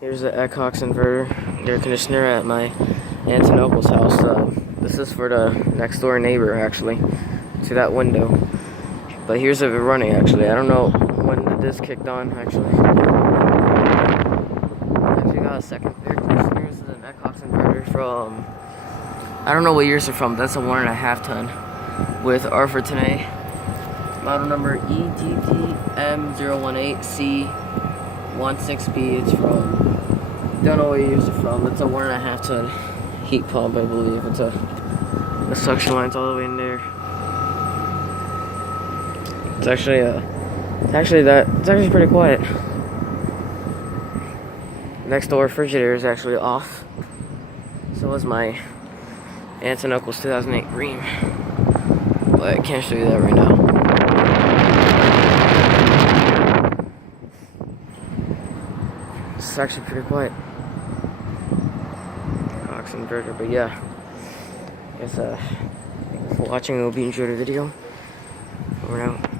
Here's the Ecox inverter air conditioner at my aunt and uncle's house. This is for the next door neighbor, actually, to that window. But here's it running, actually. I don't know when this kicked on, actually. Actually got a second air conditioner. This is an Ecox inverter from, I don't know what years it's from. That's a 1.5 ton with Arthur today. Model number EGTM018C16B. It's from, don't know what years it's from. It's a 1.5 ton heat pump, I believe. It's the suction line's all the way in there. It's actually pretty quiet. Next door refrigerator is actually off. So is my aunt and uncle's 2008 Dream. But I can't show you that right now. It's actually pretty quiet. Cox inverter, but yeah. I guess thank you for watching. I hope you enjoyed the video. Over and out.